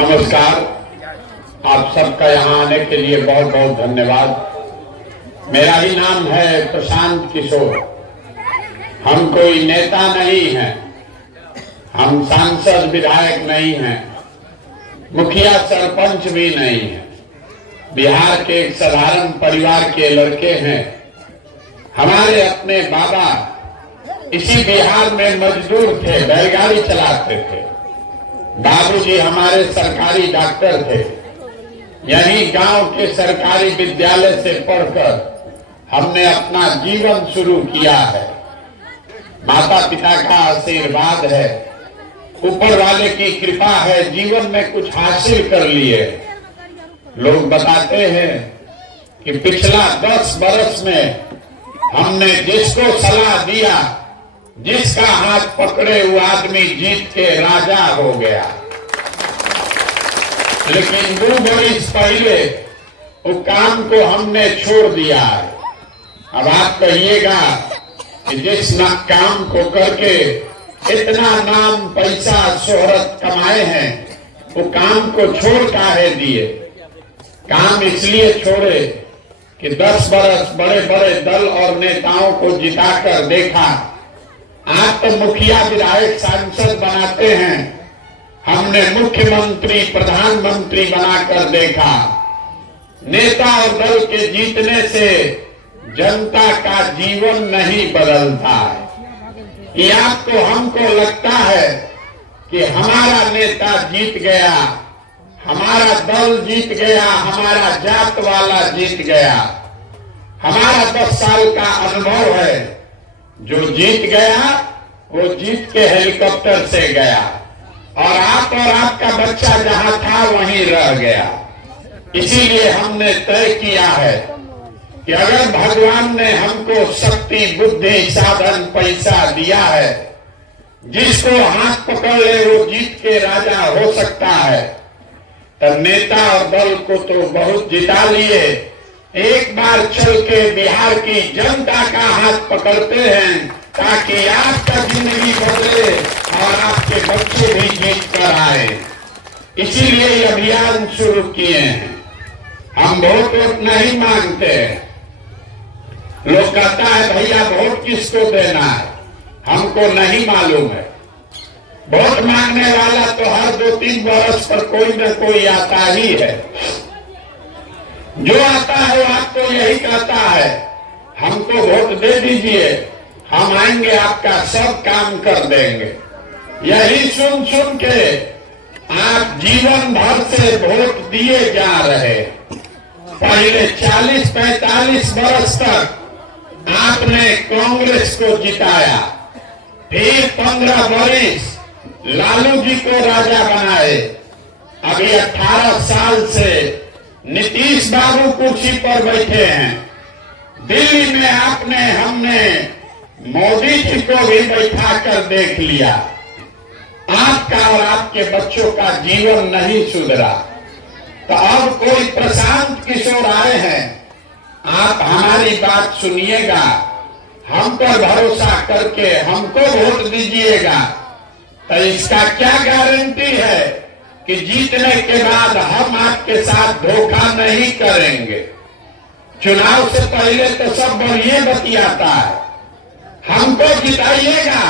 नमस्कार। आप सबका यहाँ आने के लिए बहुत बहुत धन्यवाद। मेरा ही नाम है प्रशांत किशोर। हम कोई नेता नहीं हैं, हम सांसद विधायक नहीं हैं, मुखिया सरपंच भी नहीं हैं। बिहार के एक साधारण परिवार के लड़के हैं। हमारे अपने बाबा इसी बिहार में मजदूर थे, बैलगाड़ी चलाते थे। बाबूजी हमारे सरकारी डॉक्टर थे। यही गांव के सरकारी विद्यालय से पढ़कर हमने अपना जीवन शुरू किया है। माता पिता का आशीर्वाद है, ऊपर वाले की कृपा है, जीवन में कुछ हासिल कर लिए। लोग बताते हैं कि पिछला 10 बरस में हमने जिसको सलाह दिया, जिसका हाथ पकड़े वो आदमी जीत के राजा हो गया। लेकिन 2 बरस पहले वो काम को हमने छोड़ दिया है। अब आप कहिएगा कि जिस काम को करके इतना नाम पैसा शोहरत कमाए हैं, वो काम को छोड़ काहे दिए? काम इसलिए छोड़े कि 10 बरस बड़े बड़े दल और नेताओं को जिताकर देखा। आप तो मुखिया विधायक सांसद बनाते हैं, हमने मुख्यमंत्री प्रधानमंत्री बनाकर देखा। नेता और दल के जीतने से जनता का जीवन नहीं बदलता है। ये आपको हमको लगता है कि हमारा नेता जीत गया, हमारा दल जीत गया, हमारा जात वाला जीत गया। हमारा 10 साल का अनुभव है। जो जीत गया वो जीत के हेलीकॉप्टर से गया और आपका बच्चा जहां था वहीं रह गया। इसीलिए हमने तय किया है कि अगर भगवान ने हमको शक्ति, बुद्धि, साधन, पैसा दिया है, जिसको हाथ पकड़ ले वो जीत के राजा हो सकता है। तब नेता और दल को तो बहुत जिता लिए, एक बार चल के बिहार की जनता का हाथ पकड़ते हैं ताकि आपका जिंदगी बदले और आपके बच्चे भी जीत कर आए। इसीलिए ये अभियान शुरू किए हैं। हम वोट नहीं मांगते। लोग कहता है भैया वोट किसको देना है, हमको नहीं मालूम है। वोट मांगने वाला तो हर 2-3 बरस पर कोई न कोई आता ही है। जो आता है वो आपको यही कहता है हमको वोट दे दीजिए, हम आएंगे आपका सब काम कर देंगे। यही सुन सुन के आप जीवन भर से वोट दिए जा रहे। पहले 40-45 बरस तक आपने कांग्रेस को जिताया, फिर 15 बरस लालू जी को राजा बनाए। अभी 18 साल से नीतीश बाबू कुर्सी पर बैठे हैं। दिल्ली में हमने मोदी जी को भी बैठा कर देख लिया। आपका और आपके बच्चों का जीवन नहीं सुधरा। तो अब कोई प्रशांत किशोर आए हैं, आप हमारी बात सुनिएगा, हम पर भरोसा करके हमको वोट दीजिएगा। तो इसका क्या गारंटी है कि जीतने के बाद हम आपके साथ धोखा नहीं करेंगे? चुनाव से पहले तो सब बढ़िया बतियाता है। हमको जिताइएगा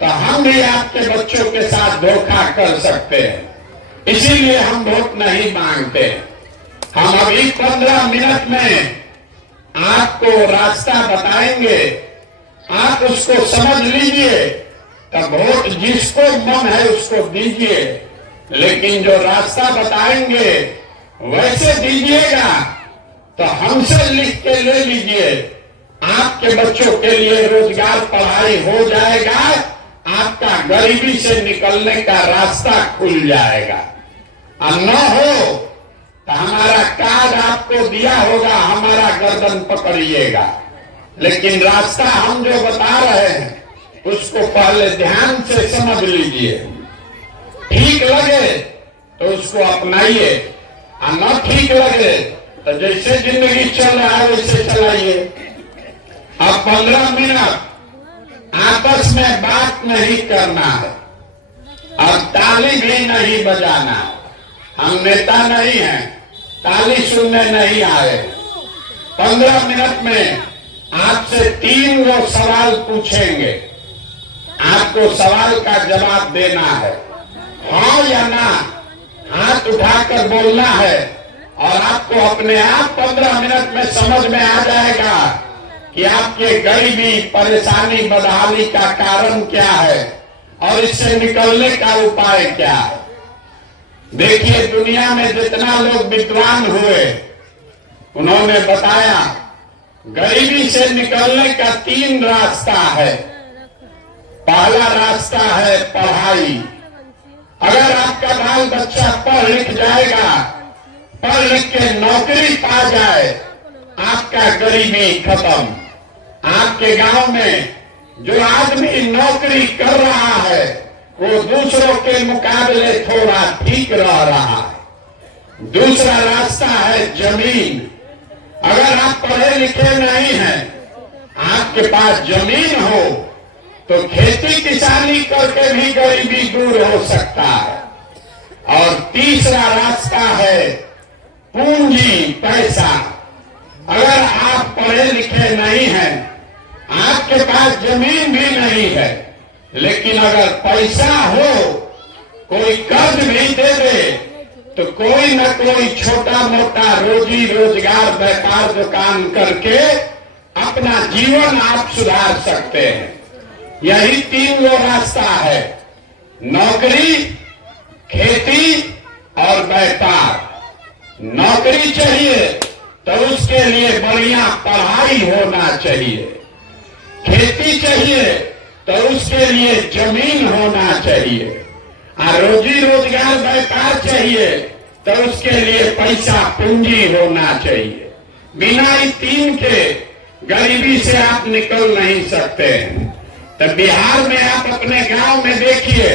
तो हम भी आपके बच्चों के साथ धोखा कर सकते हैं। इसीलिए हम वोट नहीं मांगते। हम अभी 15 मिनट में आपको रास्ता बताएंगे, आप उसको समझ लीजिए। तब वोट जिसको मन है उसको दीजिए, लेकिन जो रास्ता बताएंगे वैसे दीजिएगा। तो हमसे लिख के ले लीजिए, आपके बच्चों के लिए रोजगार, पढ़ाई हो जाएगा, आपका गरीबी से निकलने का रास्ता खुल जाएगा। और न हो तो हमारा कार्ड आपको दिया होगा, हमारा गर्दन पकड़िएगा। लेकिन रास्ता हम जो बता रहे हैं उसको पहले ध्यान से समझ लीजिए। ठीक लगे तो उसको अपनाइए, और न ठीक लगे तो जैसे जिंदगी चल रहा है वैसे चलाइए। अब 15 मिनट आपस में बात नहीं करना है और ताली भी नहीं बजाना। हम नेता नहीं हैं, ताली सुनने नहीं आए। 15 मिनट में आपसे 3 वो सवाल पूछेंगे, आपको सवाल का जवाब देना है, हाँ या ना, हाथ उठाकर बोलना है और आपको अपने आप 15 मिनट में समझ में आ जाएगा कि आपके गरीबी, परेशानी, बदहाली का कारण क्या है और इससे निकलने का उपाय क्या है। देखिए, दुनिया में जितना लोग विद्वान हुए उन्होंने बताया गरीबी से निकलने का 3 रास्ता है। पहला रास्ता है पढ़ाई। अगर आपका बाल बच्चा पढ़ लिख जाएगा, पढ़ लिख के नौकरी पा जाए, आपका गरीबी खत्म। आपके गांव में जो आदमी नौकरी कर रहा है वो दूसरों के मुकाबले थोड़ा ठीक रह रहा है। दूसरा रास्ता है जमीन। अगर आप पढ़े लिखे नहीं हैं, आपके पास जमीन हो तो खेती किसानी करके भी गरीबी दूर हो सकता है। और तीसरा रास्ता है पूंजी, पैसा। अगर आप पढ़े लिखे नहीं हैं, आपके पास जमीन भी नहीं है, लेकिन अगर पैसा हो, कोई कर्ज भी दे दे तो कोई न कोई छोटा मोटा रोजी रोजगार, व्यापार, दुकान करके अपना जीवन आप सुधार सकते हैं। यही 3 वो रास्ता है, नौकरी, खेती और व्यापार। नौकरी चाहिए तो उसके लिए बढ़िया पढ़ाई होना चाहिए, खेती चाहिए तो उसके लिए जमीन होना चाहिए, और रोजी रोजगार, व्यापार चाहिए तो उसके लिए पैसा, पूंजी होना चाहिए। बिना इन 3 के गरीबी से आप निकल नहीं सकते हैं। तो बिहार में आप अपने गांव में देखिए,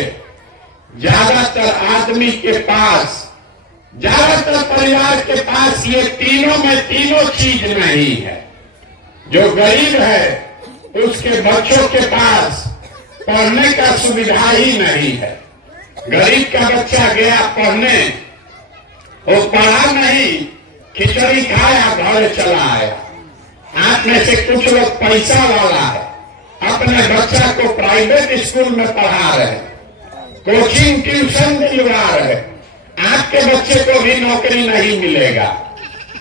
ज्यादातर आदमी के पास, ज्यादातर परिवार के पास ये तीनों में तीनों चीज नहीं है। जो गरीब है उसके बच्चों के पास पढ़ने का सुविधा ही नहीं है। गरीब का बच्चा गया पढ़ने, वो पढ़ा नहीं, खिचड़ी खाया, घर चला आया। आप में से कुछ लोग पैसा वाला है, अपने बच्चा को प्राइवेट स्कूल में पढ़ा रहे, कोचिंग ट्यूशन दिलवा रहे। आपके बच्चे को भी नौकरी नहीं मिलेगा।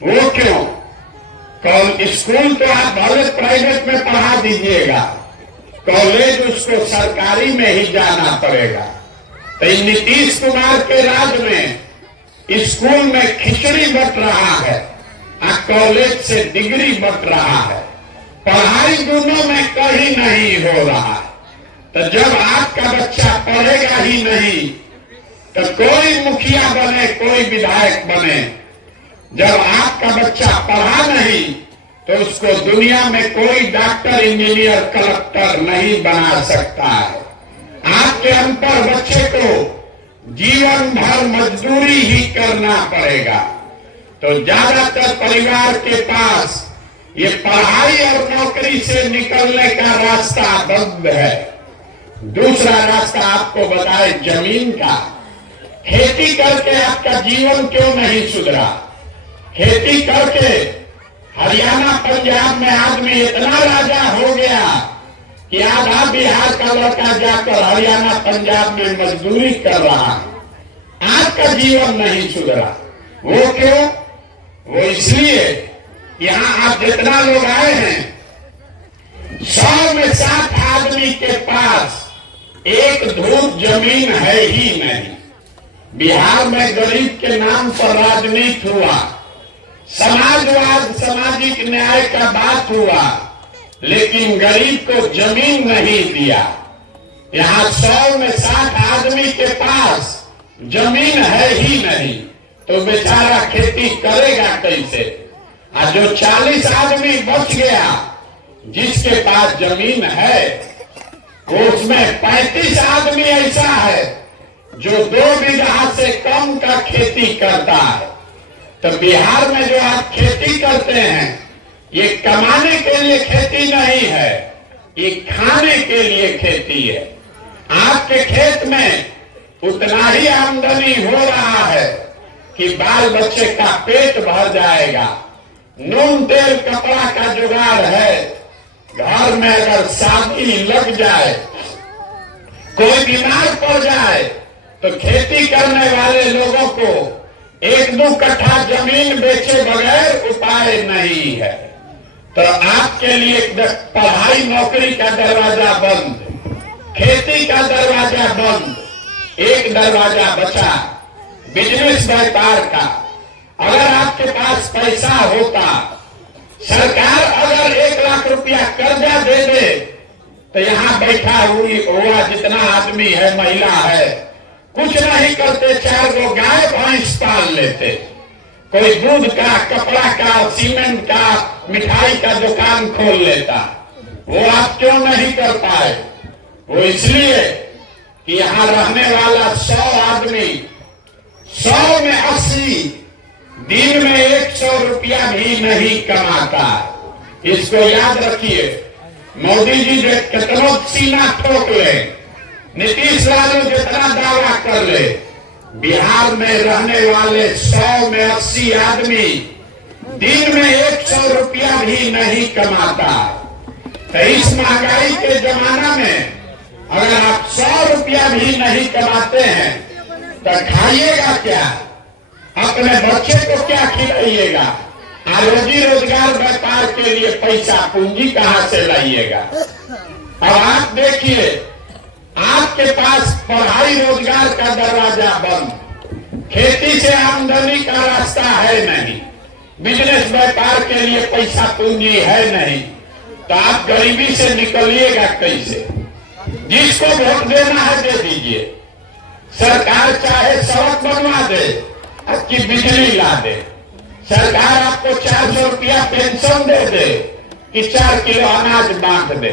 वो क्यों? स्कूल तो आप भले प्राइवेट में पढ़ा दीजिएगा, कॉलेज उसको सरकारी में ही जाना पड़ेगा। तो नीतीश कुमार के राज में स्कूल में खिचड़ी बट रहा है और कॉलेज से डिग्री बट रहा है। पढ़ाई दोनों में कहीं नहीं हो रहा है। तो जब आपका बच्चा पढ़ेगा ही नहीं तो कोई मुखिया बने, कोई विधायक बने। जब आपका बच्चा पढ़ा नहीं तो उसको दुनिया में कोई डॉक्टर, इंजीनियर, कलेक्टर नहीं बना सकता है। आपके अनपढ़ बच्चे को जीवन भर मजदूरी ही करना पड़ेगा। तो ज्यादातर परिवार के पास ये पढ़ाई और नौकरी से निकलने का रास्ता बंद है। दूसरा रास्ता आपको बताए जमीन का। खेती करके आपका जीवन क्यों नहीं सुधरा? खेती करके हरियाणा, पंजाब में आदमी इतना राजा हो गया कि आधा बिहार का लड़का जाकर हरियाणा, पंजाब में मजदूरी कर रहा है। आपका जीवन नहीं सुधरा। वो क्यों? वो इसलिए यहाँ आप जितना लोग आए हैं, 100 में 60 आदमी के पास एक धूप जमीन है ही नहीं। बिहार में गरीब के नाम पर राजनीति हुआ, समाजवाद, सामाजिक न्याय का बात हुआ, लेकिन गरीब को जमीन नहीं दिया। यहाँ 100 में 60 आदमी के पास जमीन है ही नहीं, तो बेचारा खेती करेगा कैसे? और जो 40 आदमी बच गया जिसके पास जमीन है, उसमें 35 आदमी ऐसा है जो 2 बीघा से कम का खेती करता है। तो बिहार में जो आप खेती करते हैं, ये कमाने के लिए खेती नहीं है, ये खाने के लिए खेती है। आपके खेत में उतना ही आमदनी हो रहा है कि बाल बच्चे का पेट भर जाएगा, नून तेल कपड़ा का जुगाड़ है। घर में अगर शादी लग जाए, कोई बीमार पड़ जाए, तो खेती करने वाले लोगों को 1-2 कट्ठा जमीन बेचे बगैर उपाय नहीं है। तो आपके लिए पढ़ाई नौकरी का दरवाजा बंद, खेती का दरवाजा बंद, एक दरवाजा बचा, बिजनेस व्यापार का। अगर आपके पास पैसा होता, सरकार अगर 1 लाख रुपया कर्जा दे दे, तो यहाँ बैठा हुआ जितना आदमी है, महिला है, कुछ नहीं करते, 4 गो गाय भैंस पाल लेते। कोई दूध का, कपड़ा का, सीमेंट का, मिठाई का दुकान खोल लेता। वो आप क्यों नहीं कर पाए? वो इसलिए कि यहाँ रहने वाला 100 आदमी 100 में 80 दिन में 100 रुपया भी नहीं कमाता। इसको याद रखिए। मोदी जी जो कितना सीना ठोक ले, नीतीश लालू जितना दावा कर ले, बिहार में रहने वाले 100 में 80 आदमी दिन में 100 रुपया भी नहीं कमाता। तो इस महंगाई के जमाना में अगर आप 100 रुपया भी नहीं कमाते हैं, तो खाइएगा क्या? अपने बच्चे को क्या खिलाइएगा? रोजी रोजगार व्यापार के लिए पैसा पूंजी कहां से लाइएगा? अब आप देखिए, आपके पास पढ़ाई रोजगार का दरवाजा बंद, खेती से आमदनी का रास्ता है नहीं, बिजनेस व्यापार के लिए पैसा पूंजी है नहीं, तो आप गरीबी से निकलिएगा कैसे? जिसको वोट देना है दे दीजिए। सरकार चाहे सड़क बनवा दे, आपकी बिजली ला दे, सरकार आपको 400 रुपया पेंशन दे दे कि 4 किलो अनाज बांट दे।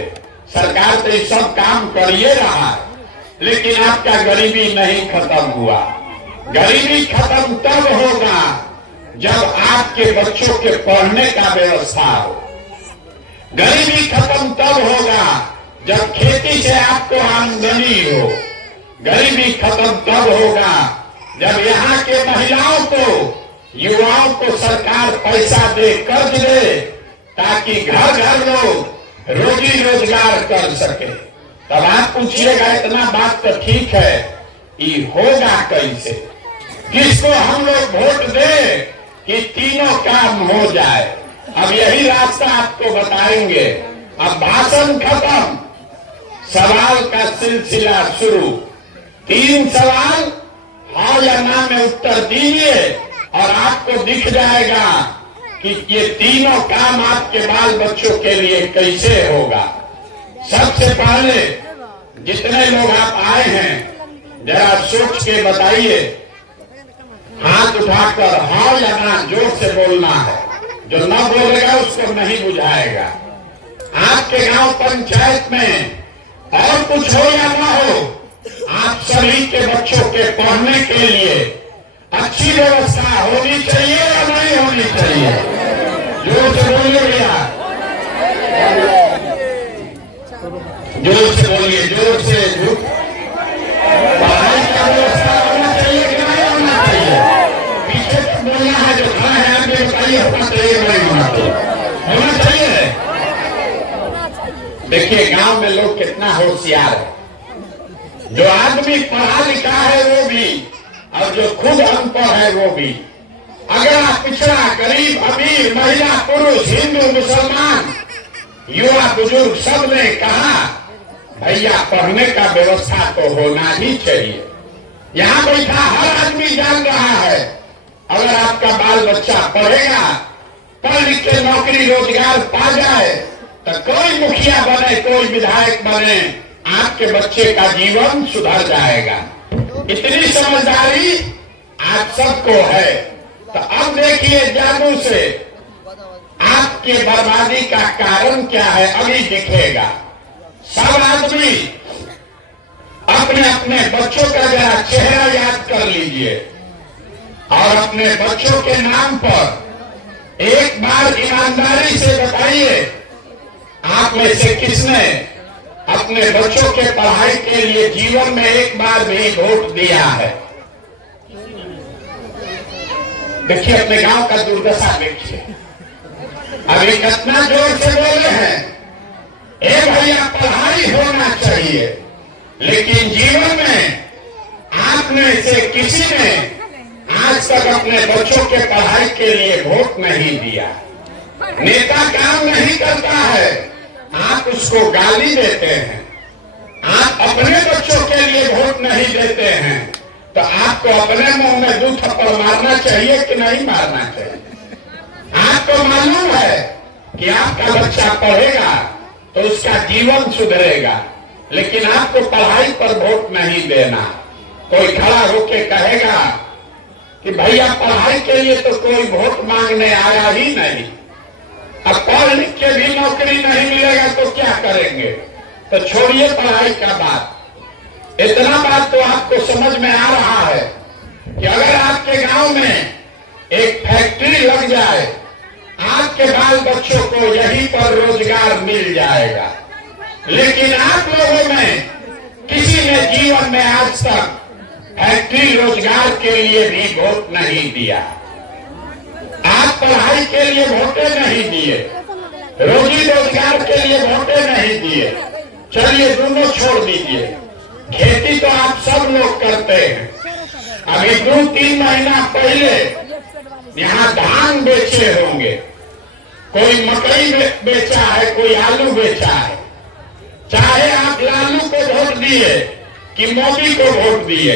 सरकार तो ये सब काम करिए रहा है, लेकिन आपका गरीबी नहीं खत्म हुआ। गरीबी खत्म तब होगा जब आपके बच्चों के पढ़ने का व्यवस्था हो। गरीबी खत्म तब होगा जब खेती से आपको आमदनी हो। गरीबी खत्म तब होगा जब यहाँ के महिलाओं को, युवाओं को सरकार पैसा दे, कर्ज दे, ताकि घर घर लोग रोजी रोजगार कर सके। तब आप पूछिएगा, इतना बात तो ठीक है, ये होगा कैसे? किसको हम लोग वोट दे कि तीनों काम हो जाए? अब यही रास्ता आपको बताएंगे। अब भाषण खत्म, सवाल का सिलसिला शुरू। 3 सवाल हाँ या ना में उत्तर दीजिए और आपको दिख जाएगा कि ये तीनों काम आपके बाल बच्चों के लिए कैसे होगा। सबसे पहले जितने लोग आप आए हैं, जरा सोच के बताइए, हाथ उठाकर हाँ या ना जोर से बोलना है। जो न बोलेगा उसको नहीं बुझाएगा। आपके गांव पंचायत में और कुछ हो या ना हो, आप सभी के बच्चों के पढ़ने के लिए अच्छी व्यवस्था होनी चाहिए या नहीं होनी चाहिए? जोर से बोलिए भैया, जोर से बोलिए, जोर से। पढ़ाई का व्यवस्था होना चाहिए कि नहीं होना चाहिए? पीछे तक बोलना है, जो खड़ा है आगे बताइए, होना चाहिए नहीं होना चाहिए? देखिए गांव में लोग कितना होशियार है। जो आदमी पढ़ा लिखा है वो भी, और जो खुद अनपढ़ है वो भी। अगड़ा पिछड़ा, गरीब अमीर, महिला पुरुष, हिंदू मुसलमान, युवा बुजुर्ग, सब ने कहा भैया पढ़ने का व्यवस्था तो होना ही चाहिए। यहाँ बैठा हर आदमी जान रहा है, अगर आपका बाल बच्चा पढ़ेगा, पढ़ लिख के नौकरी रोजगार पा जाए, तो कोई मुखिया बने, कोई विधायक बने, आपके बच्चे का जीवन सुधर जाएगा। इतनी समझदारी आप सबको है। तो अब देखिए जादू से आपके बर्बादी का कारण क्या है, अभी दिखेगा। सब आदमी अपने अपने बच्चों का जरा चेहरा याद कर लीजिए और अपने बच्चों के नाम पर एक बार ईमानदारी से बताइए, आप में से किसने अपने बच्चों के पढ़ाई के लिए जीवन में एक बार भी वोट दिया है? देखिए अपने गांव का दुर्दशा देखिए। अभी कितना जोर से बोले हैं, ए भैया पढ़ाई होना चाहिए, लेकिन जीवन में आप में से किसी ने आज तक अपने बच्चों के पढ़ाई के लिए वोट नहीं दिया। नेता काम नहीं करता है, आप उसको गाली देते हैं। आप अपने बच्चों के लिए वोट नहीं देते हैं, तो आपको अपने मुंह में 2 थप्पड़ मारना चाहिए कि नहीं मारना चाहिए? आपको मालूम है कि आपका बच्चा पढ़ेगा तो उसका जीवन सुधरेगा, लेकिन आपको पढ़ाई पर वोट नहीं देना। कोई खड़ा होके कहेगा कि भैया पढ़ाई के लिए तो कोई वोट मांगने आया ही नहीं, अब पढ़ लिख के भी नौकरी नहीं मिलेगा तो क्या करेंगे? तो छोड़िए पढ़ाई का बात। इतना बात तो आपको समझ में आ रहा है कि अगर आपके गांव में एक फैक्ट्री लग जाए, आपके बाल बच्चों को यहीं पर रोजगार मिल जाएगा। लेकिन आप लोगों में किसी ने जीवन में आज तक फैक्ट्री रोजगार के लिए भी वोट नहीं दिया। आप पढ़ाई के लिए वोटे नहीं दिए, रोजी रोजगार के लिए वोटे नहीं दिए। चलिए दोनों छोड़ दीजिए, खेती तो आप सब लोग करते हैं। अभी 2-3 महीना पहले यहाँ धान बेचे होंगे, कोई मकई बेचा है, कोई आलू बेचा है। चाहे आप लालू को वोट दिए कि मोदी को वोट दिए,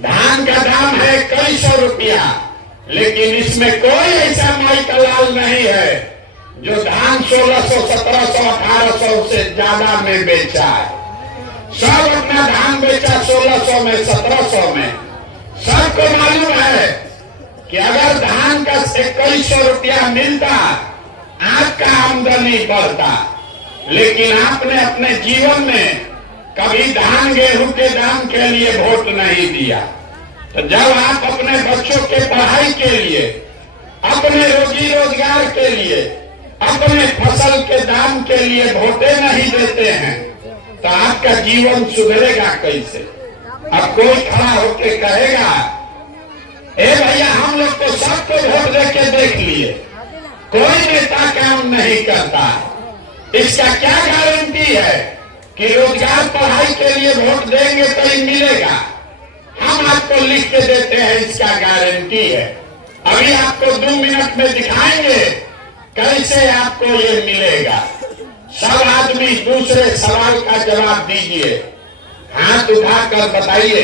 धान का दाम है कई सौ रुपया, लेकिन इसमें कोई ऐसा माई का लाल नहीं है जो धान 1600, 1700, 1800 से ज्यादा में बेचा है। सब अपना धान बेचा 1600 में, 1700 में। सबको मालूम है कि अगर धान का 2100 रुपया मिलता, आपका आमदनी बढ़ता। लेकिन आपने अपने जीवन में कभी धान गेहूं के दाम के लिए वोट नहीं दिया। तो जब आप अपने बच्चों के पढ़ाई के लिए, अपने रोजी रोजगार के लिए, अपने फसल के दाम के लिए वोटे नहीं देते हैं, तो आपका जीवन सुधरेगा कैसे? अब कोई खड़ा होकर कहेगा, ए भैया हम लोग तो सबको वोट देके देख लिए, कोई नेता काम नहीं करता। इसका क्या गारंटी है कि रोजगार पढ़ाई के लिए वोट देंगे तो ही मिलेगा? हम आपको लिख के देते हैं, इसका गारंटी है। अभी आपको 2 मिनट में दिखाएंगे कैसे आपको ये मिलेगा। सब आदमी दूसरे सवाल का जवाब दीजिए, हाथ उठाकर बताइए,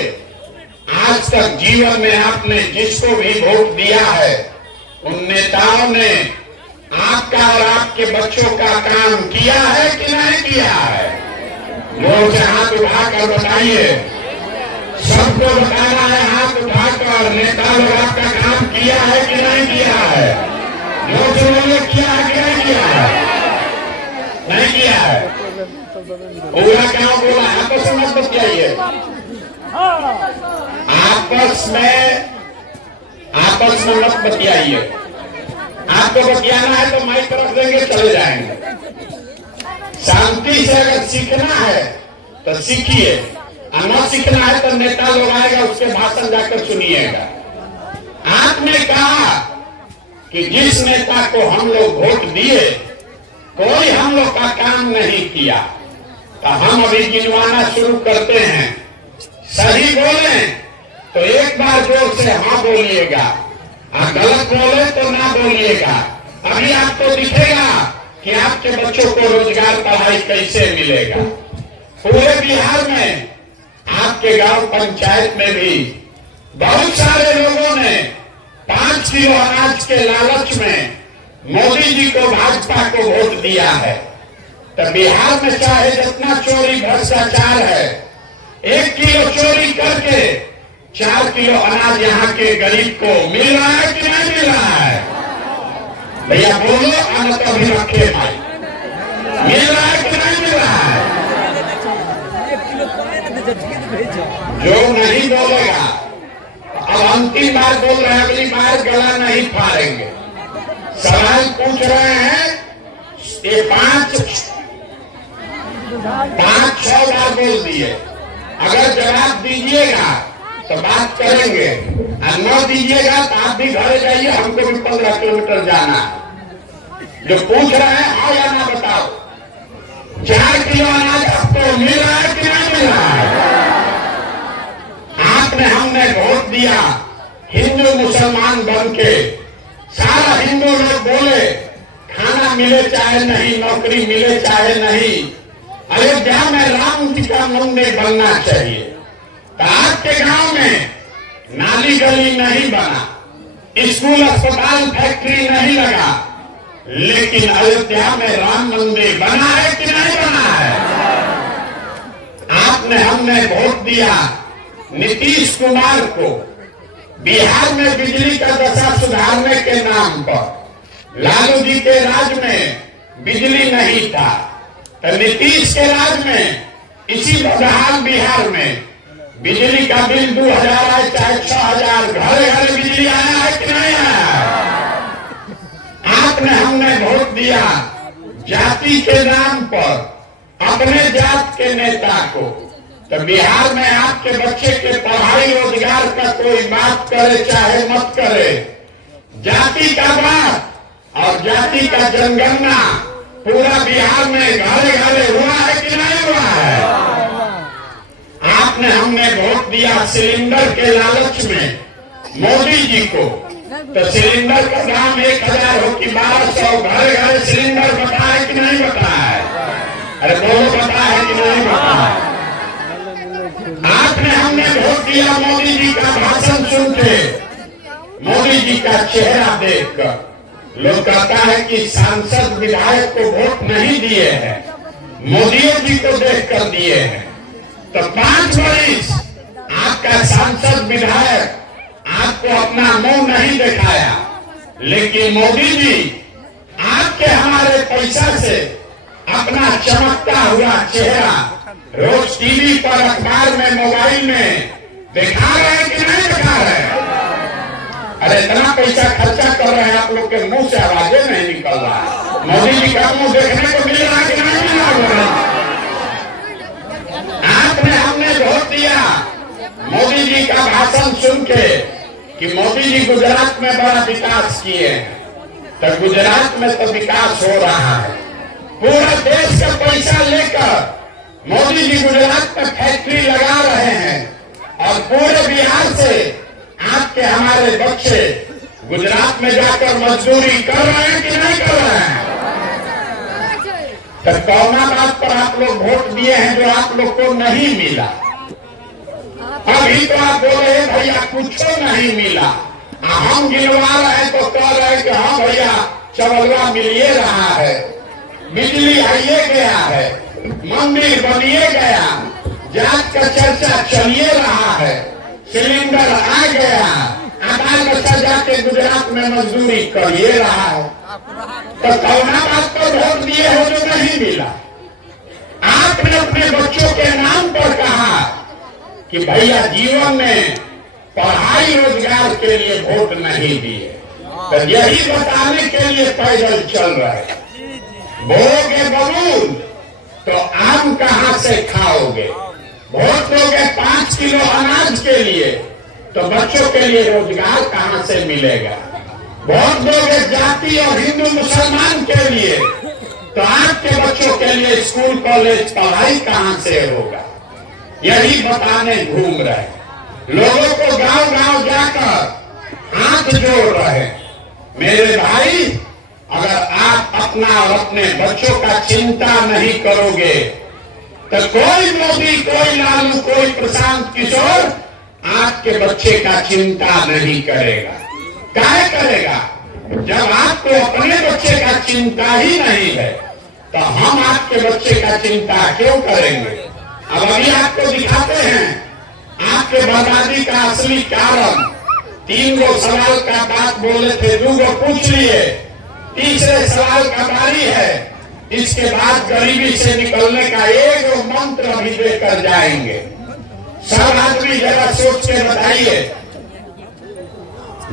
आज तक जीवन में आपने जिसको भी वोट दिया है, उन नेताओं ने आपका और आपके बच्चों का काम किया है कि नहीं किया है? लोग से हाथ उठाकर बताइए, सबको बताना है हाथ उठाकर, नेता लोग आपका काम किया है कि नहीं किया है? लोग से बोले किया है कि नहीं किया है? नहीं किया है। पूरा क्या बोला? आपस में मत बतियाइए, आपस में मत बतियाइए। आपको बतियाना है तो माइक रख देंगे, चले जाएंगे। शांति से अगर सीखना है तो सीखिए, न सीखना है तो नेता लोग आएगा, उसके भाषण जाकर सुनिएगा। आपने कहा कि जिस नेता को हम लोग वोट दिए, कोई हम लोग का काम नहीं किया, तो हम अभी गिनवाना शुरू करते हैं। सही बोले तो एक बार जोर से हाँ बोलिएगा, गलत बोले तो ना बोलिएगा। अभी आपको दिखेगा कि आपके बच्चों को रोजगार पढ़ाई कैसे मिलेगा। पूरे बिहार में आपके गांव पंचायत में भी बहुत सारे लोगों ने 5 किलो अनाज के लालच में मोदी जी को, भाजपा को वोट दिया है। तो बिहार में चाहे जितना चोरी भ्रष्टाचार है, 1 किलो चोरी करके 4 किलो अनाज यहाँ के गरीब को मिल रहा है कि नहीं मिल रहा है? भैया बोलो, अन्न तो भी रखे भाई, मिल रहा है कि नहीं मिल रहा है? जो नहीं बोलेगा, अब अंतिम बार बोल रहे हैं, अगली बार गला नहीं फाड़ेंगे। सवाल पूछ रहे हैं, ये 5-6 बार बोल दिए। अगर जवाब दीजिएगा तो बात करेंगे, और न दीजिएगा तो आप भी घर जाइए, हमको भी 15 किलोमीटर जाना है। जो पूछ रहे हैं हाँ या ना बताओ, 4 किलो अनाज आपको मिल रहा है कि नहीं मिल रहा है? आपने हमने वोट दिया हिंदू मुसलमान बन के, सारा हिंदू लोग बोले खाना मिले चाहे नहीं, नौकरी मिले चाहे नहीं, अयोध्या में राम जी का मंदिर बनना चाहिए। तो आपके गांव में नाली गली नहीं बना, स्कूल अस्पताल फैक्ट्री नहीं लगा, लेकिन अयोध्या में राम मंदिर बना है कि नहीं बना है? आपने हमने वोट दिया नीतीश कुमार को बिहार में बिजली का दशा सुधारने के नाम पर। लालू जी के राज में बिजली नहीं था, तो नीतीश के राज में इसी बदहाल बिहार में बिजली का बिल 2000 आए चाहे 6000, घर घर बिजली आया है कि नहीं आया? आपने हमने वोट दिया जाति के नाम पर अपने जात के नेता को। तो बिहार में आपके बच्चे के पढ़ाई रोजगार का कोई बात करे चाहे मत करे, जाति का बात और जाति का जनगणना पूरा बिहार में घरे घरे हुआ है कि नहीं हुआ है? आपने हमने वोट दिया सिलेंडर के लालच में मोदी जी को। तो सिलेंडर का दाम 1000 हो कि 1200, घरे घरे सिलेंडर बता है कि नहीं बता है? अरे बोलो बता है कि नहीं बता है? आपने हमने वोट दिया मोदी जी का भाषण सुन के, मोदी जी का चेहरा देखकर। लोग कहता है कि सांसद विधायक को वोट नहीं दिए हैं, मोदी जी को देखकर दिए हैं। तो 5 वर्ष आपका सांसद विधायक आपको अपना मुंह नहीं दिखाया, लेकिन मोदी जी आपके हमारे पैसा से अपना चमकता हुआ चेहरा रोज टीवी पर, अखबार में, मोबाइल में दिखा रहे हैं कि नहीं दिखा रहे हैं? अरे इतना पैसा खर्चा कर रहे हैं, आप लोग के मुंह से आवाजें नहीं निकल रहा है। मोदी जी का मुंह देखने को मिल रहा है कि नहीं मिल रहा? आपने हमने वोट दिया मोदी जी का भाषण सुन के कि मोदी जी गुजरात में बड़ा विकास किए हैं। तो गुजरात में तो विकास हो रहा है, पूरा देश का पैसा लेकर मोदी जी गुजरात में फैक्ट्री लगा रहे हैं और पूरे बिहार से आपके हमारे बच्चे गुजरात में जाकर मजदूरी कर रहे हैं कि नहीं कर रहे हैं? तो कौना बात पर आप लोग वोट दिए हैं जो आप लोग को नहीं मिला? अभी तो आप बोले भैया कुछ नहीं मिला, हम गिनवा रहे तो कह रहे कि हाँ भैया चवलवा मिलिए रहा है, बिजली आइए गया है, मंदिर बनिए गया, जात का चर्चा चलिए रहा है, सिलेंडर आ गया, आधार बच्चा जाके गुजरात में मजदूरी करिए रहा है। तो कौना बात पर वोट दिए हो जो नहीं मिला? आपने अपने बच्चों के नाम पर कहा कि भैया जीवन में पढ़ाई रोजगार के लिए वोट नहीं दिए, तो यही बताने के लिए पैदल चल रहे। बोगे बबूल तो आम कहां से खाओगे? वोट दोगे 5 किलो अनाज के लिए तो बच्चों के लिए रोजगार कहां से मिलेगा? वोट दोगे जाति और हिंदू मुसलमान के लिए तो आपके बच्चों के लिए स्कूल कॉलेज पढ़ाई कहां से होगा? यही बताने घूम रहे, लोगों को गांव गांव जाकर हाथ जोड़ रहे। मेरे भाई, अगर आप अपना और अपने बच्चों का चिंता नहीं करोगे तो कोई मोदी, कोई लालू, कोई प्रशांत किशोर आपके बच्चे का चिंता नहीं करेगा। क्या करेगा? जब आपको अपने बच्चे का चिंता ही नहीं है तो हम आपके बच्चे का चिंता क्यों करेंगे? अब अभी आपको दिखाते हैं आपके बर्बादी का असली कारण। 3 गो सवाल का बात बोले थे, 2 गो पूछ लिए, तीसरे सवाल का बारी है। इसके बाद गरीबी से निकलने का एक मंत्र भी देकर जाएंगे। सब आदमी जरा सोच के बताइए,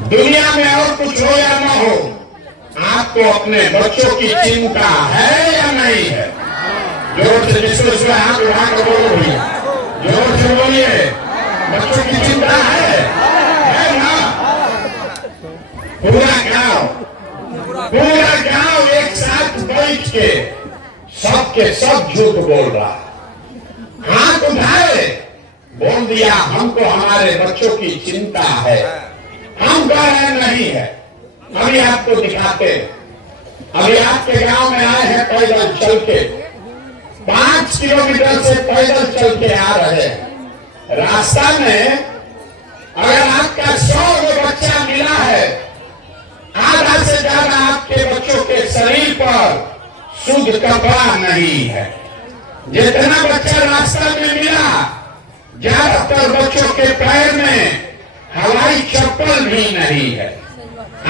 दुनिया में और कुछ हो या ना हो, आपको अपने बच्चों की चिंता है या नहीं है? जोर से जिसको हाथ उठा कर बोलो भैया, जोर से बोलिए। बच्चों की चिंता है ना? पूरा गांव एक साथ बैठ के सबके सब झूठ बोल रहा, हाथ उठाए, बोल दिया हमको हमारे बच्चों की चिंता है। हम कह रहे नहीं है। अभी आपको दिखाते, अभी आपके गांव में आए हैं पैदल चल के, 5 किलोमीटर से पैदल चल के आ रहे हैं। रास्ता में अगर आपका 100 बच्चा मिला है, आधा से ज्यादा आपके बच्चों के शरीर पर शुद्ध कपड़ा नहीं है। जितना बच्चा रास्ता में मिला, ज्यादातर बच्चों के पैर में हवाई चप्पल भी नहीं है।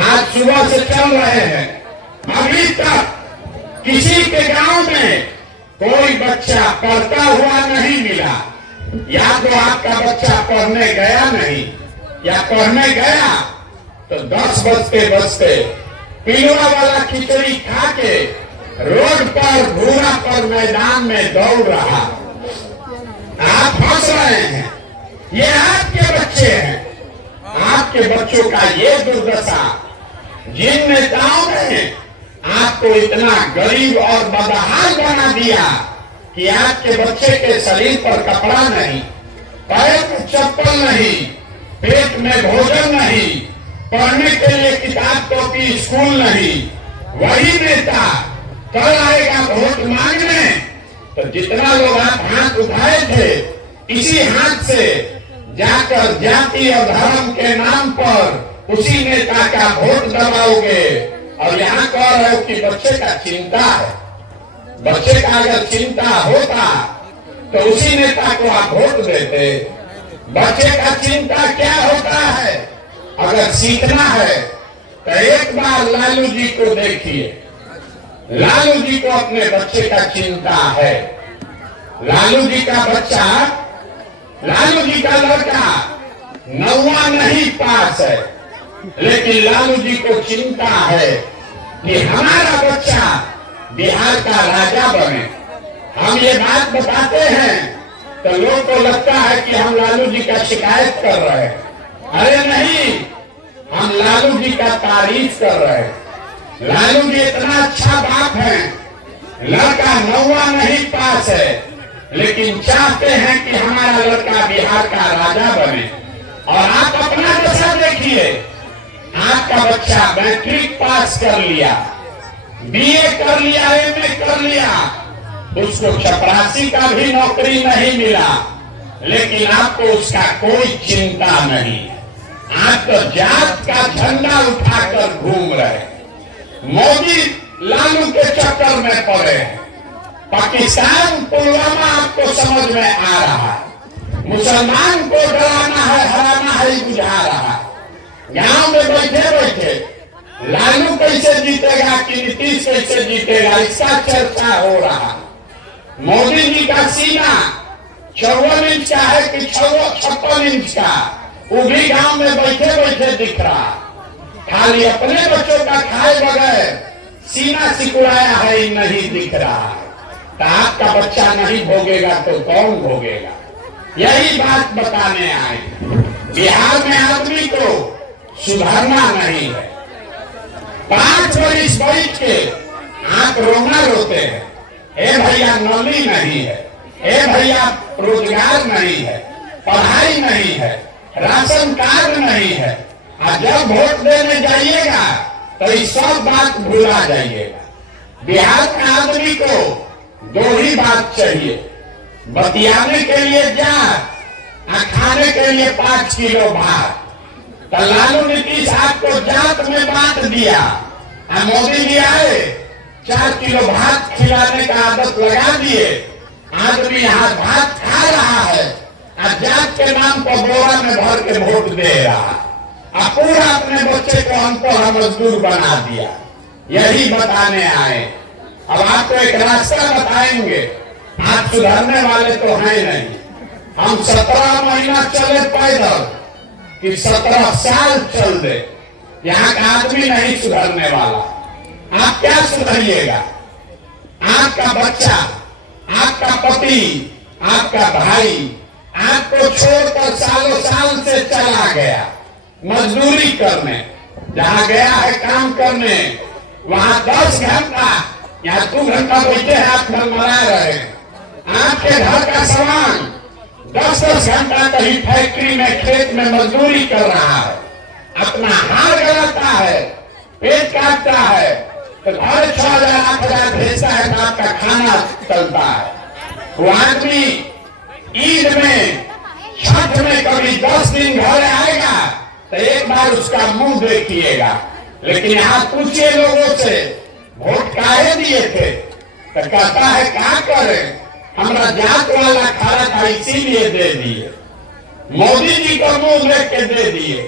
आज सुबह से चल रहे हैं, अभी तक किसी के गांव में कोई बच्चा पढ़ता हुआ नहीं मिला। या तो आपका बच्चा पढ़ने गया नहीं, या पढ़ने गया तो 10 बजते पिलवा वाला खिचड़ी खा के रोड पर घूरा पर मैदान में दौड़ रहा। आप हंस रहे हैं, ये आपके बच्चे हैं। आपके बच्चों का ये दुर्दशा, जिन नेताओं ने आपको इतना गरीब और बदहाल बना दिया कि आपके बच्चे के शरीर पर कपड़ा नहीं, पैर में चप्पल नहीं, पेट में भोजन नहीं, पढ़ने के लिए किताब कॉपी स्कूल नहीं, वही नेता कल आएगा वोट मांगने तो जितना लोग आप हाथ उठाए थे, इसी हाथ से जाकर जाति और धर्म के नाम पर उसी नेता का वोट दबाओगे। और यहाँ कह रहे हो कि बच्चे का चिंता है। बच्चे का अगर चिंता होता तो उसी नेता को आप वोट देते। बच्चे का चिंता क्या होता है? अगर सीखना है तो एक बार लालू जी को देखिए। लालू जी को अपने बच्चे का चिंता है। लालू जी का बच्चा, लालू जी का लड़का 9वां नहीं पास है, लेकिन लालू जी को चिंता है कि हमारा बच्चा बिहार का राजा बने। हम ये बात बताते हैं तो लोगों को लगता है कि हम लालू जी का शिकायत कर रहे हैं। अरे नहीं, हम लालू जी का तारीफ कर रहे हैं। लालू जी इतना अच्छा बाप है, लड़का 9वां नहीं पास है, लेकिन चाहते हैं कि हमारा लड़का बिहार का राजा बने। और आप अपना दशा देखिए, आपका बच्चा मैट्रिक पास कर लिया, बीए कर लिया, एमए कर लिया, उसको चपरासी का भी नौकरी नहीं मिला, लेकिन आपको उसका कोई चिंता नहीं। आप तो जात का झंडा उठाकर घूम रहे। मोदी लालू के चक्कर में पड़े। पाकिस्तान पुलवामा आपको समझ में आ रहा है। मुसलमान को डराना है, हराना है, बुझा रहा है। गांव में बैठे बैठे लालू कैसे जीतेगा कि नीतीश कैसे जीतेगा, इसका चर्चा हो रहा। मोदी जी का सीना 54 इंच का है कि 56 इंच का, वो भी गांव में बैठे बैठे दिख रहा। खाली अपने बच्चों का खाए बगैर सीना सिकुड़ाया है, नहीं दिख रहा। तो आपका बच्चा नहीं भोगेगा तो कौन भोगेगा? यही बात बताने आए। बिहार में आदमी को सुधारना नहीं है। 5 वर्ष बैठ के आप रोना रोते हैं, ए भैया नौकरी नहीं है, ए भैया रोजगार नहीं है, पढ़ाई नहीं है, राशन कार्ड नहीं है। और जब वोट देने जाइएगा तो इस सब बात भूला जाइएगा। बिहार के आदमी को 2 ही बात चाहिए, बतियाने के लिए जात और खाने के लिए 5 किलो भात। तो लालू नीतीश आपको जात में बांट दिया और मोदी जी आए 4 किलो भात खिलाने का आदत लगा दिए। आदमी यहाँ भात खा रहा है और जात के नाम पर बोरा में भर के वोट दे रहा और पूरा अपने बच्चे को अनपढ़ मजदूर बना दिया। यही बताने आए। अब आपको एक रास्ता बताएंगे। आप सुधरने वाले तो हैं नहीं। हम 17 महीना चले पैदल कि 17 साल चल दे, यहाँ का आदमी नहीं सुधरने वाला। आप क्या सुधरिएगा? आपका बच्चा, आपका पति, आपका भाई, आपको छोड़कर सालों साल से चला गया मजदूरी करने, जहां गया है काम करने, वहां 10 घंटा, यहाँ 2 घंटा बैठे हैं, आप घर मना रहे हैं। आपके घर का सामान 10-10 घंटा कहीं फैक्ट्री में, खेत में मजदूरी कर रहा है, अपना हार गलाता है, पेट काटता है, तो घर 6,000-8,000 भेजता है तो आपका खाना चलता है। वो आदमी ईद में, छठ में कभी 10 दिन घर आएगा तो एक बार उसका मुंह देखिएगा। लेकिन यहाँ पूछिए लोगों से वोट काहे दिए थे, तो कहता है क्या करें, हमारा जात वाला खड़ा था इसीलिए दे दिए, मोदी जी को मुंह देख के दे दिए,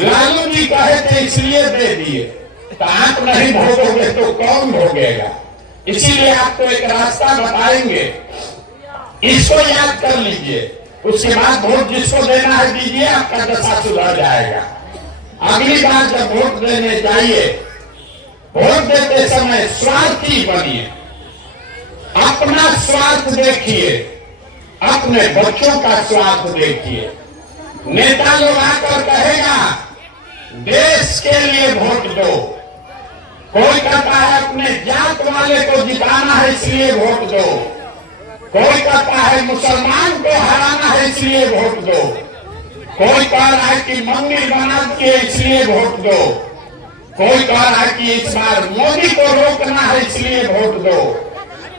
लालू जी कहे थे इसलिए दे दिए। तो आप नहीं भोगोगे तो कौन भोगेगा? इसीलिए आपको एक रास्ता बताएंगे, इसको याद कर लीजिए, उसके बाद वोट जिसको देना है दीजिए, आपका दशा सुधर जाएगा। अगली बार जब वोट देने जाइए, वोट देते समय स्वार्थी बनिए, अपना स्वार्थ देखिए, अपने बच्चों का स्वार्थ देखिए। नेता लोग आकर कहेगा देश के लिए वोट दो, कोई कहता है अपने जात वाले को जिताना है इसलिए वोट दो, कोई कहता है मुसलमान को हराना है इसलिए वोट दो, कोई कह रहा है कि मंदिर बना के इसलिए वोट दो, कोई कह रहा है कि इस बार मोदी को रोकना है इसलिए वोट दो,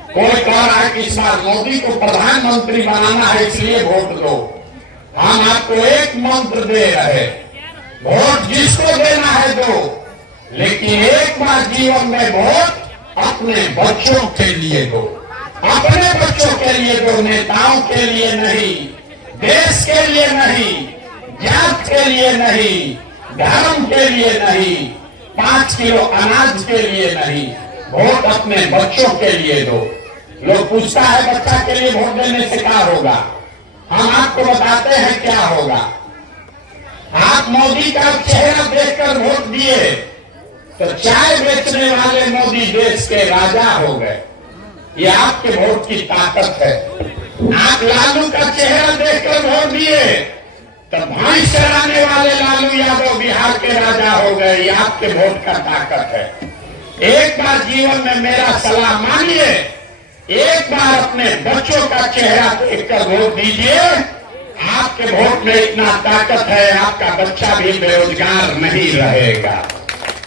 कोई कह रहा है कि इस बार मोदी को प्रधानमंत्री बनाना है इसलिए वोट दो। हम आपको एक मंत्र दे रहे, वोट जिसको देना है दो, लेकिन एक बार जीवन में वोट अपने बच्चों के लिए दो, अपने बच्चों के लिए दो, नेताओं के लिए नहीं, देश के लिए नहीं, जात के लिए नहीं, धर्म के लिए नहीं, 5 किलो अनाज के लिए नहीं, वोट अपने बच्चों के लिए दो। लोग पूछता है बच्चा के लिए वोट देने से क्या होगा, हम आपको बताते हैं क्या होगा। आप मोदी का चेहरा देखकर वोट दिए तो चाय बेचने वाले मोदी देश के राजा हो गए, ये आपके वोट की ताकत है। आप लालू का चेहरा देखकर वोट दिए तो भैंस चराने वाले लालू यादव बिहार के राजा हो गए, ये आपके वोट का ताकत है। एक बार जीवन में मेरा सलाह मानिए, एक बार अपने बच्चों का चेहरा देखकर वोट दीजिए, आपके वोट में इतना ताकत है, आपका बच्चा भी बेरोजगार नहीं रहेगा,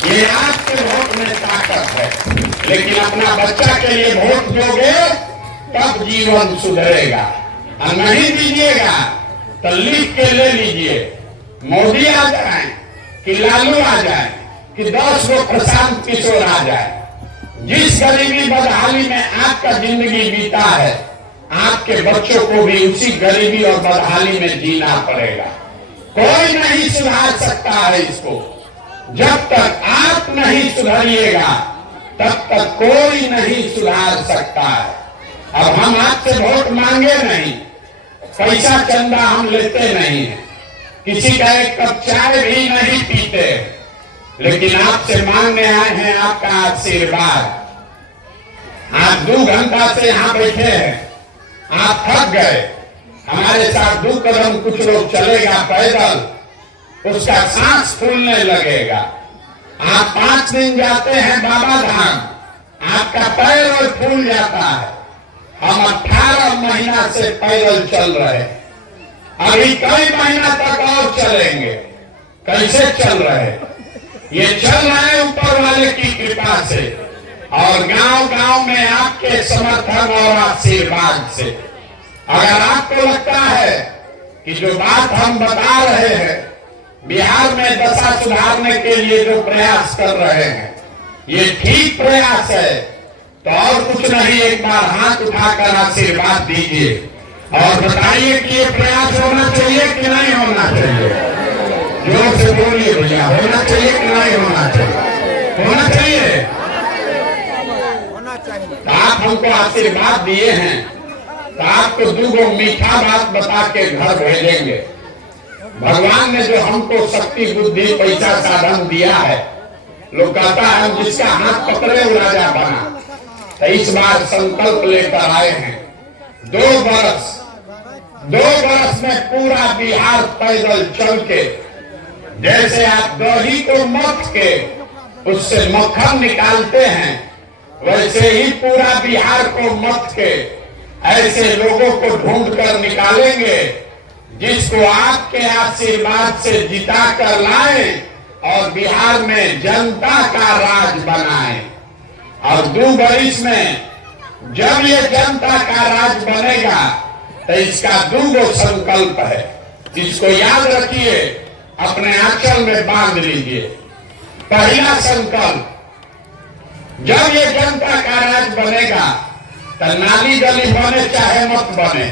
ये आपके वोट में ताकत है। लेकिन अपना बच्चा के लिए वोट दोगे तब जीवन सुधरेगा, और नहीं दीजिएगा तो लिख के ले लीजिए, मोदी आ जाए कि लालू आ जाए कि 10 गो प्रशांत किशोर आ जाए, जिस गरीबी बदहाली में आपका जिंदगी बीता है, आपके बच्चों को भी उसी गरीबी और बदहाली में जीना पड़ेगा। कोई नहीं सुधार सकता है इसको, जब तक आप नहीं सुधरिएगा तब तक कोई नहीं सुधार सकता है। अब हम आपसे वोट मांगे नहीं, पैसा चंदा हम लेते नहीं है, किसी का एक कप चाय भी नहीं पीते, लेकिन आपसे मांगने आए हैं आपका आशीर्वाद। आप 2 घंटा से यहाँ बैठे हैं, आप थक गए, हमारे साथ 2 कदम कुछ लोग चलेगा पैदल, उसका सांस फूलने लगेगा। आप 5 दिन जाते हैं बाबा धाम, आपका पैर और फूल जाता है। हम 18 महीना से पैदल चल रहे, अभी कई महीना तक और चलेंगे। कैसे चल रहे? ये चल रहे हैं ऊपर वाले की कृपा से और गांव गांव में आपके समर्थन और आशीर्वाद से। अगर आपको लगता है कि जो बात हम बता रहे हैं, बिहार में दशा सुधारने के लिए जो प्रयास कर रहे हैं, ये ठीक प्रयास है, तो और कुछ नहीं, एक बार हाथ उठाकर आशीर्वाद दीजिए और बताइए कि ये प्रयास होना चाहिए कि नहीं होना चाहिए। जोर से बोलिए भैया, होना चाहिए कि नहीं होना चाहिए? होना चाहिए। तो आप हमको आशीर्वाद दिए हैं, तो आपको 2 मीठा बात बता के घर भेजेंगे। भगवान ने जो हमको शक्ति बुद्धि पैसा साधन दिया है, लोग कहता है जिसका हाथ पकड़े वो राजा बना, तो इस बार संकल्प लेकर आए हैं 2 बरस 2 बरस में पूरा बिहार पैदल चल के, जैसे आप दही को मथ के उससे मक्खन निकालते हैं, वैसे ही पूरा बिहार को मथ के ऐसे लोगों को ढूंढ कर निकालेंगे जिसको आपके आशीर्वाद से जिता कर लाए और बिहार में जनता का राज बनाए। और 2 बरिस में जब ये जनता का राज बनेगा तो इसका 2 संकल्प है, इसको याद रखिए, अपने आंचल में बांध लीजिए। पहला संकल्प, जब ये जनता का राज बनेगा तो नाली गली बने चाहे मत बने,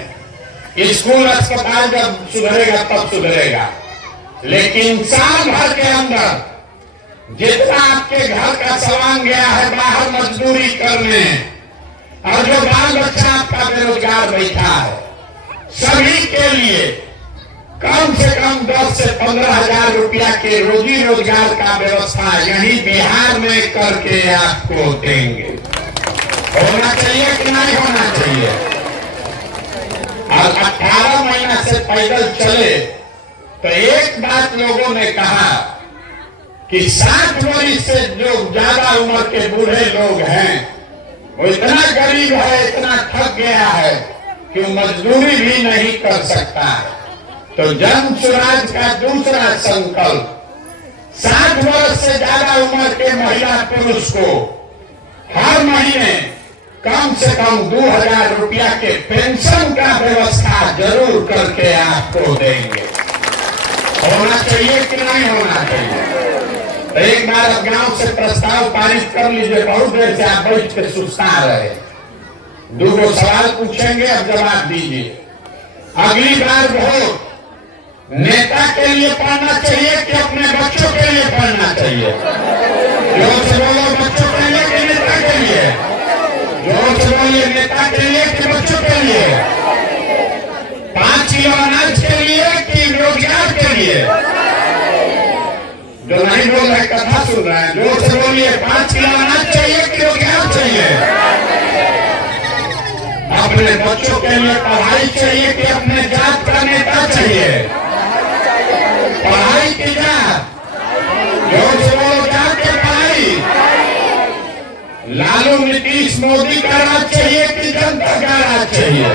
स्कूल अस्पताल जब सुधरेगा तब सुधरेगा, लेकिन साल भर के अंदर जितना आपके घर का सामान गया है बाहर मजदूरी करने, और जो बाल बच्चा आपका बेरोजगार बैठा है, सभी के लिए कम से कम 10 से 15 हजार रुपया के रोजी रोजगार का व्यवस्था यही बिहार में करके आपको देंगे। होना चाहिए कि नहीं होना चाहिए? और 18 महीना से पैदल चले तो एक बात लोगों ने कहा कि 60 वर्ष से जो ज्यादा उम्र के बूढ़े लोग हैं वो इतना गरीब है, इतना थक गया है कि वो मजदूरी भी नहीं कर सकता। तो जन स्वराज का दूसरा संकल्प, 60 वर्ष से ज्यादा उम्र के महिला पुरुष को हर महीने कम से कम 2000 रुपया के पेंशन का व्यवस्था जरूर करके आपको देंगे। होना चाहिए कि नहीं होना चाहिए? तो एक बार अब गांव से प्रस्ताव पारित कर लीजिए, बहुत देर से आप बैठ के सुस्ता रहे। 2 सवाल पूछेंगे, अब जवाब दीजिए। अगली बार वोट नेता के लिए पढ़ना चाहिए कि अपने बच्चों के लिए पढ़ना चाहिए? जोर से बोलो, बच्चों के लिए कि नेता के लिए? जोर से बोलिए, नेता के लिए कि बच्चों के लिए? 5 किलो अनाज के लिए कि रोजगार के लिए? जो नहीं बोल रहे कथा सुन रहे हैं, जोर से बोलिए, 5 किलो अनाज चाहिए कि रोजगार चाहिए? अपने बच्चों के लिए पढ़ाई चाहिए कि अपने जात का नेता चाहिए? पढ़ाई की जात, जोर से बोलो, जात की पढ़ाई। लालू नीतीश मोदी का राज चाहिए कि जनता का राज चाहिए?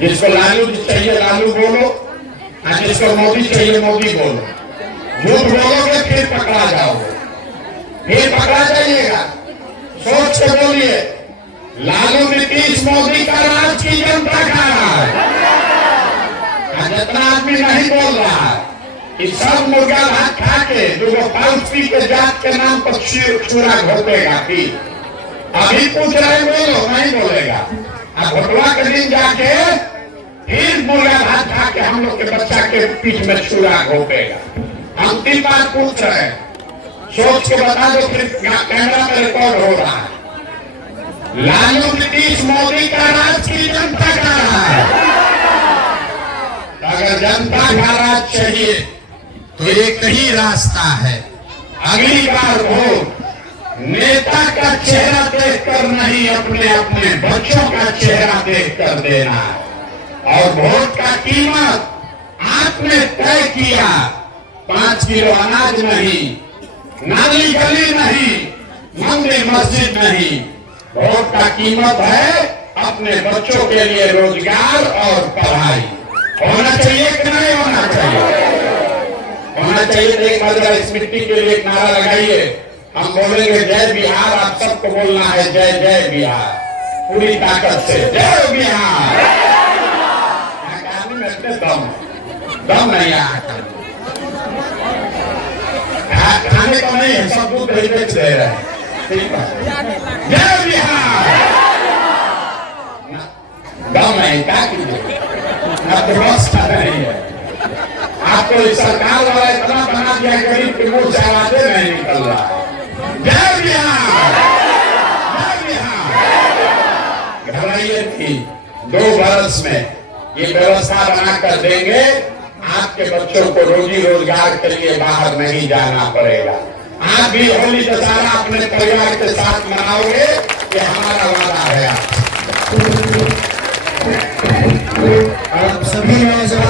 जिसको लालू चाहिए लालू बोलो, और जिसको मोदी चाहिए मोदी बोलो। झूठ बोलोगे फिर पकड़ा जाओगे, फिर पकड़ा जाइएगा। सोच के बोलिए, लालू नीतीश मोदी का राज की जनता का राज? जितना आदमी नहीं बोल रहा है कि सब मुर्गा भात खा के 2 पाउच पी के जात के नाम पर छुरा घोटेगा। अभी पूछ रहे बोलो, नहीं बोलेगा। अब भोटवा के दिन जाके फिर मुर्गा भात खा के हम लोग के बच्चा के पीठ में छुरा घोपेगा। अंतिम बात पूछ रहे हैं, सोच के बता दो, फिर कैमरा में रिकॉर्ड हो रहा है। लालू नीतीश मोदी का राज की जनता का राज? अगर जनता का राज चाहिए तो एक ही रास्ता है, अगली बार वोट नेता का चेहरा देखकर नहीं, अपने अपने बच्चों का चेहरा देखकर देना है। और वोट का कीमत आपने तय किया, 5 किलो अनाज नहीं, नाली गली नहीं, मंदिर मस्जिद नहीं, वोट का कीमत है अपने बच्चों के लिए रोजगार और पढ़ाई। होना चाहिए कि नहीं होना चाहिए? होना चाहिए। तो एक बार स्मृति के लिए एक नारा लगाइए, हम बोलेंगे जय बिहार, आप सबको बोलना है जय जय बिहार, पूरी ताकत से जय बिहार। दम नहीं आता, खाने को नहीं है, सब दूध दे रहे हैं। ठीक है, जय बिहार। दम नहीं, क्या कीजिए, आपके बस का नहीं है। आपको सरकार वाला इतना बना दिया, गरीब के मुंह से आवाजें नहीं निकल रहा है। जय बिहार, जय बिहार। घबराइए थी, 2 बरस में ये व्यवस्था बनाकर देंगे, आपके बच्चों को रोजी रोजगार के लिए बाहर नहीं जाना पड़ेगा। आप भी होली दशहरा अपने परिवार के साथ मनाओगे, ये हमारा वादा है। आप सभी नौजवान